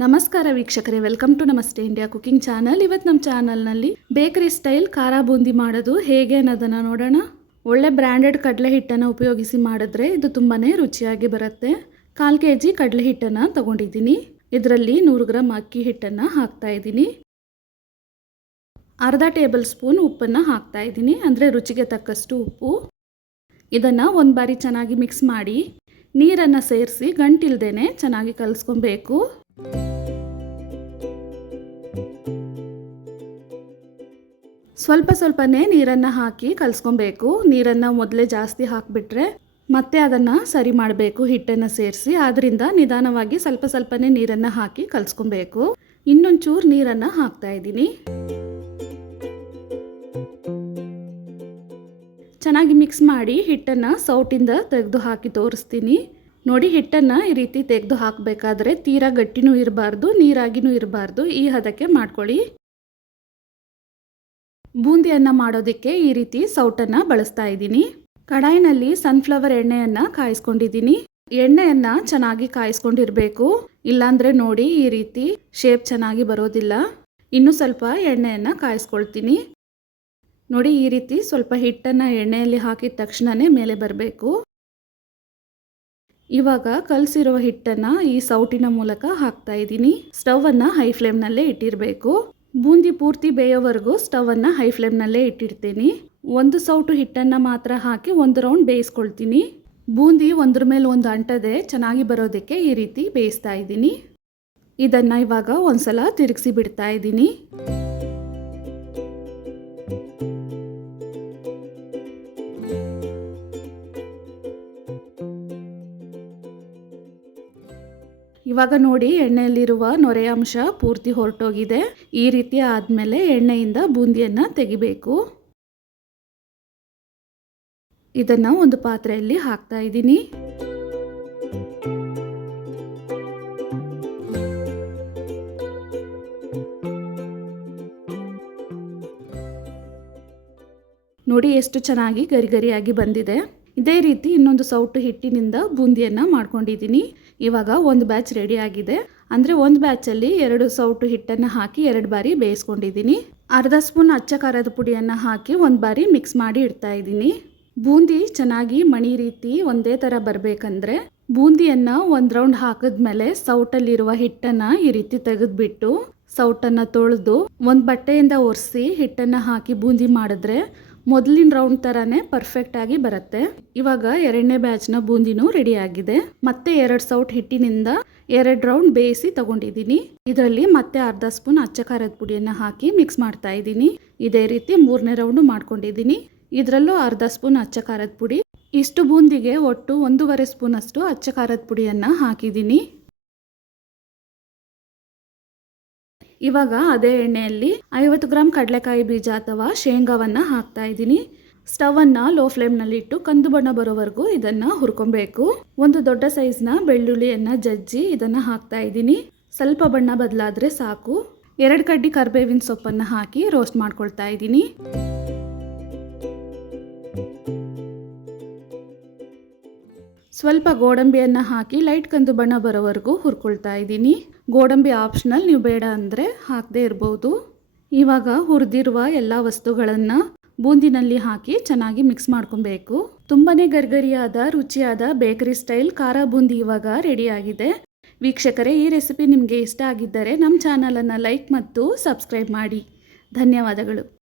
ನಮಸ್ಕಾರ ವೀಕ್ಷಕರೇ, welcome to ನಮಸ್ತೆ ಇಂಡಿಯಾ ಕುಕಿಂಗ್ ಚಾನಲ್. ಇವತ್ತು ನಮ್ಮ ಚಾನಲ್ನಲ್ಲಿ ಬೇಕರಿ ಸ್ಟೈಲ್ ಖಾರ ಬೂಂದಿ ಮಾಡೋದು ಹೇಗೆ ಅನ್ನೋದನ್ನು ನೋಡೋಣ. ಒಳ್ಳೆ ಬ್ರ್ಯಾಂಡೆಡ್ ಕಡಲೆ ಹಿಟ್ಟನ್ನು ಉಪಯೋಗಿಸಿ ಮಾಡಿದ್ರೆ ಇದು ತುಂಬಾ ರುಚಿಯಾಗಿ ಬರುತ್ತೆ. 1/4 kg ಕಡಲೆ ಹಿಟ್ಟನ್ನು ತಗೊಂಡಿದ್ದೀನಿ. ಇದರಲ್ಲಿ 100 ಗ್ರಾಮ್ ಅಕ್ಕಿ ಹಿಟ್ಟನ್ನು ಹಾಕ್ತಾ ಇದ್ದೀನಿ. ಅರ್ಧ ಟೇಬಲ್ ಸ್ಪೂನ್ ಉಪ್ಪನ್ನು ಹಾಕ್ತಾ ಇದ್ದೀನಿ, ಅಂದರೆ ರುಚಿಗೆ ತಕ್ಕಷ್ಟು ಉಪ್ಪು. ಇದನ್ನು ಒಂದು ಬಾರಿ ಚೆನ್ನಾಗಿ ಮಿಕ್ಸ್ ಮಾಡಿ ನೀರನ್ನು ಸೇರಿಸಿ ಗಂಟಿಲ್ದೇನೆ ಚೆನ್ನಾಗಿ ಕಲಿಸ್ಕೊಬೇಕು. ಸ್ವಲ್ಪನೇ ನೀರನ್ನು ಹಾಕಿ ಕಲಿಸ್ಕೊಬೇಕು. ನೀರನ್ನು ಮೊದಲೇ ಜಾಸ್ತಿ ಹಾಕಿಬಿಟ್ರೆ ಮತ್ತೆ ಅದನ್ನು ಸರಿ ಮಾಡಬೇಕು ಹಿಟ್ಟನ್ನು ಸೇರಿಸಿ. ಆದ್ದರಿಂದ ನಿಧಾನವಾಗಿ ಸ್ವಲ್ಪನೇ ನೀರನ್ನು ಹಾಕಿ ಕಲಿಸ್ಕೊಬೇಕು. ಇನ್ನೊಂಚೂರು ನೀರನ್ನು ಹಾಕ್ತಾ ಇದ್ದೀನಿ. ಚೆನ್ನಾಗಿ ಮಿಕ್ಸ್ ಮಾಡಿ ಹಿಟ್ಟನ್ನು ಸೌಟಿಂದ ತೆಗೆದು ಹಾಕಿ ತೋರಿಸ್ತೀನಿ ನೋಡಿ. ಹಿಟ್ಟನ್ನು ಈ ರೀತಿ ತೆಗೆದು ಹಾಕಬೇಕಾದ್ರೆ ತೀರಾ ಗಟ್ಟಿನೂ ಇರಬಾರ್ದು, ನೀರಾಗಿನೂ ಇರಬಾರ್ದು. ಈ ಹದಕ್ಕೆ ಮಾಡ್ಕೊಳ್ಳಿ. ಬೂಂದಿಯನ್ನು ಮಾಡೋದಕ್ಕೆ ಈ ರೀತಿ ಸೌಟನ್ನು ಬಳಸ್ತಾ ಇದ್ದೀನಿ. ಕಡಾಯಿನಲ್ಲಿ ಸನ್ಫ್ಲವರ್ ಎಣ್ಣೆಯನ್ನು ಕಾಯಿಸ್ಕೊಂಡಿದ್ದೀನಿ. ಎಣ್ಣೆಯನ್ನು ಚೆನ್ನಾಗಿ ಕಾಯಿಸ್ಕೊಂಡಿರಬೇಕು, ಇಲ್ಲಾಂದರೆ ನೋಡಿ ಈ ರೀತಿ ಶೇಪ್ ಚೆನ್ನಾಗಿ ಬರೋದಿಲ್ಲ. ಇನ್ನೂ ಸ್ವಲ್ಪ ಎಣ್ಣೆಯನ್ನು ಕಾಯಿಸ್ಕೊಳ್ತೀನಿ ನೋಡಿ. ಈ ರೀತಿ ಸ್ವಲ್ಪ ಹಿಟ್ಟನ್ನು ಎಣ್ಣೆಯಲ್ಲಿ ಹಾಕಿದ ತಕ್ಷಣವೇ ಮೇಲೆ ಬರಬೇಕು. ಇವಾಗ ಕಲಸಿರುವ ಹಿಟ್ಟನ್ನು ಈ ಸೌಟಿನ ಮೂಲಕ ಹಾಕ್ತಾ ಇದ್ದೀನಿ. ಸ್ಟವನ್ನು ಹೈ ಫ್ಲೇಮ್ನಲ್ಲೇ ಇಟ್ಟಿರಬೇಕು. ಬೂಂದಿ ಪೂರ್ತಿ ಬೇಯೋವರೆಗೂ ಸ್ಟವನ್ನು ಹೈ ಫ್ಲೇಮ್ನಲ್ಲೇ ಇಟ್ಟಿರ್ತೀನಿ. ಒಂದು ಸೌಟು ಹಿಟ್ಟನ್ನು ಮಾತ್ರ ಹಾಕಿ ಒಂದು ರೌಂಡ್ ಬೇಯಿಸ್ಕೊಳ್ತೀನಿ. ಬೂಂದಿ ಒಂದ್ರ ಮೇಲೆ ಒಂದು ಅಂಟದೆ ಚೆನ್ನಾಗಿ ಬರೋದಕ್ಕೆ ಈ ರೀತಿ ಬೇಯಿಸ್ತಾ ಇದ್ದೀನಿ. ಇದನ್ನು ಇವಾಗ ಒಂದ್ಸಲ ತಿರುಗಿಸಿ ಬಿಡ್ತಾ ಇದ್ದೀನಿ. ಇವಾಗ ನೋಡಿ ಎಣ್ಣೆಯಲ್ಲಿರುವ ನೊರೆ ಅಂಶ ಪೂರ್ತಿ ಹೊರಟೋಗಿದೆ. ಈ ರೀತಿ ಆದಮೇಲೆ ಎಣ್ಣೆಯಿಂದ ಬೂಂದಿಯನ್ನು ತೆಗಿಬೇಕು. ಇದನ್ನು ಒಂದು ಪಾತ್ರೆಯಲ್ಲಿ ಹಾಕ್ತಾ ಇದ್ದೀನಿ. ನೋಡಿ ಎಷ್ಟು ಚೆನ್ನಾಗಿ ಗರಿಗರಿಯಾಗಿ ಬಂದಿದೆ. ಇದೇ ರೀತಿ ಇನ್ನೊಂದು ಸೌಟು ಹಿಟ್ಟಿನಿಂದ ಬೂಂದಿಯನ್ನು ಮಾಡ್ಕೊಂಡಿದ್ದೀನಿ. ಇವಾಗ ಒಂದು ಬ್ಯಾಚ್ ರೆಡಿ ಆಗಿದೆ. ಅಂದರೆ ಒಂದು ಬ್ಯಾಚಲ್ಲಿ 2 ಸೌಟು ಹಿಟ್ಟನ್ನು ಹಾಕಿ 2 ಬಾರಿ ಬೇಯಿಸ್ಕೊಂಡಿದ್ದೀನಿ. ಅರ್ಧ ಸ್ಪೂನ್ ಅಚ್ಚ ಖಾರದ ಪುಡಿಯನ್ನು ಹಾಕಿ ಒಂದು ಬಾರಿ ಮಿಕ್ಸ್ ಮಾಡಿ ಇಡ್ತಾ ಇದ್ದೀನಿ. ಬೂಂದಿ ಚೆನ್ನಾಗಿ ಮಣಿ ರೀತಿ ಒಂದೇ ಥರ ಬರಬೇಕಂದ್ರೆ ಬೂಂದಿಯನ್ನು ಒಂದು ರೌಂಡ್ ಹಾಕಿದ್ಮೇಲೆ ಸೌಟಲ್ಲಿರುವ ಹಿಟ್ಟನ್ನು ಈ ರೀತಿ ತೆಗೆದುಬಿಟ್ಟು ಸೌಟನ್ನು ತೊಳೆದು ಒಂದು ಬಟ್ಟೆಯಿಂದ ಒರೆಸಿ ಹಿಟ್ಟನ್ನು ಹಾಕಿ ಬೂಂದಿ ಮಾಡಿದ್ರೆ ಮೊದಲಿನ ರೌಂಡ್ ಥರನೇ ಪರ್ಫೆಕ್ಟಾಗಿ ಬರುತ್ತೆ. ಇವಾಗ 2ನೇ ಬ್ಯಾಚ್ನ ಬೂಂದಿನೂ ರೆಡಿ ಆಗಿದೆ. ಮತ್ತೆ 2 ಸೌಟ್ ಹಿಟ್ಟಿನಿಂದ 2 ರೌಂಡ್ ಬೇಯಿಸಿ ತಗೊಂಡಿದ್ದೀನಿ. ಇದರಲ್ಲಿ ಮತ್ತೆ ಅರ್ಧ ಸ್ಪೂನ್ ಅಚ್ಚ ಖಾರದ ಪುಡಿಯನ್ನು ಹಾಕಿ ಮಿಕ್ಸ್ ಮಾಡ್ತಾ ಇದ್ದೀನಿ. ಇದೇ ರೀತಿ 3ನೇ ರೌಂಡು ಮಾಡ್ಕೊಂಡಿದ್ದೀನಿ. ಇದರಲ್ಲೂ ಅರ್ಧ ಸ್ಪೂನ್ ಅಚ್ಚ ಖಾರದ ಪುಡಿ. ಇಷ್ಟು ಬೂಂದಿಗೆ ಒಟ್ಟು 1.5 ಸ್ಪೂನ್ ಅಷ್ಟು ಅಚ್ಚ ಖಾರದ ಪುಡಿಯನ್ನು ಹಾಕಿದ್ದೀನಿ. ಇವಾಗ ಅದೇ ಎಣ್ಣೆಯಲ್ಲಿ 50 ಗ್ರಾಮ್ ಕಡಲೆಕಾಯಿ ಬೀಜ ಅಥವಾ ಶೇಂಗಾವನ್ನು ಹಾಕ್ತಾ ಇದ್ದೀನಿ. ಸ್ಟವನ್ನು ಲೋ ಫ್ಲೇಮ್ನಲ್ಲಿ ಇಟ್ಟು ಕಂದು ಬಣ್ಣ ಬರೋವರೆಗೂ ಇದನ್ನು ಹುರ್ಕೊಬೇಕು. ಒಂದು ದೊಡ್ಡ ಸೈಜ್ನ ಬೆಳ್ಳುಳ್ಳಿಯನ್ನು ಜಜ್ಜಿ ಇದನ್ನು ಹಾಕ್ತಾ ಇದ್ದೀನಿ. ಸ್ವಲ್ಪ ಬಣ್ಣ ಬದಲಾದರೆ ಸಾಕು. 2 ಕಡ್ಡಿ ಕರಿಬೇವಿನ ಸೊಪ್ಪನ್ನು ಹಾಕಿ ರೋಸ್ಟ್ ಮಾಡ್ಕೊಳ್ತಾ ಇದ್ದೀನಿ. ಸ್ವಲ್ಪ ಗೋಡಂಬಿಯನ್ನು ಹಾಕಿ ಲೈಟ್ ಕಂದು ಬಣ್ಣ ಬರೋವರೆಗೂ ಹುರ್ಕೊಳ್ತಾ ಇದ್ದೀನಿ. ಗೋಡಂಬಿ ಆಪ್ಷನಲ್, ನೀವು ಬೇಡ ಅಂದರೆ ಹಾಕದೇ ಇರ್ಬೋದು. ಇವಾಗ ಹುರಿದಿರುವ ಎಲ್ಲ ವಸ್ತುಗಳನ್ನು ಬೂಂದಿನಲ್ಲಿ ಹಾಕಿ ಚೆನ್ನಾಗಿ ಮಿಕ್ಸ್ ಮಾಡ್ಕೊಬೇಕು. ತುಂಬಾ ಗರಿಗರಿಯಾದ ರುಚಿಯಾದ ಬೇಕರಿ ಸ್ಟೈಲ್ ಖಾರ ಬೂಂದಿ ಇವಾಗ ರೆಡಿಯಾಗಿದೆ. ವೀಕ್ಷಕರೇ, ಈ ರೆಸಿಪಿ ನಿಮಗೆ ಇಷ್ಟ ಆಗಿದ್ದರೆ ನಮ್ಮ ಚಾನಲನ್ನು ಲೈಕ್ ಮತ್ತು ಸಬ್ಸ್ಕ್ರೈಬ್ ಮಾಡಿ. ಧನ್ಯವಾದಗಳು.